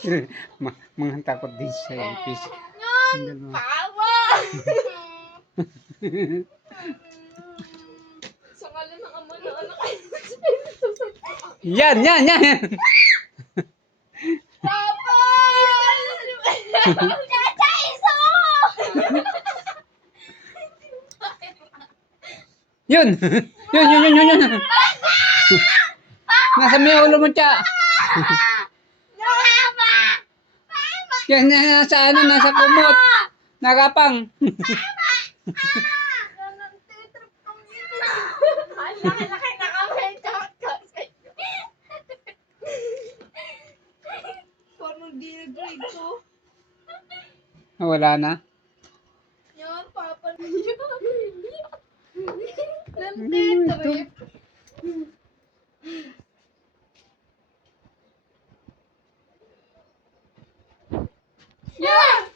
Mga takot din sa ipis. Pawa! Sa ngalan ng Ama na Anak ay ng Espiritu Santo. Yan! Papa! Chacha, iso! Yun! Yun! Nasa may ulo mo, Cha. Papa! Yan, nasa nasa kumot. Nakapang. Nanantitrip kong ito. Ang laki-laki na kami. Kakak sa'yo. Parang di-grade ko. Wala na. Yan, Papa niyo. Nantitrip. Yeah!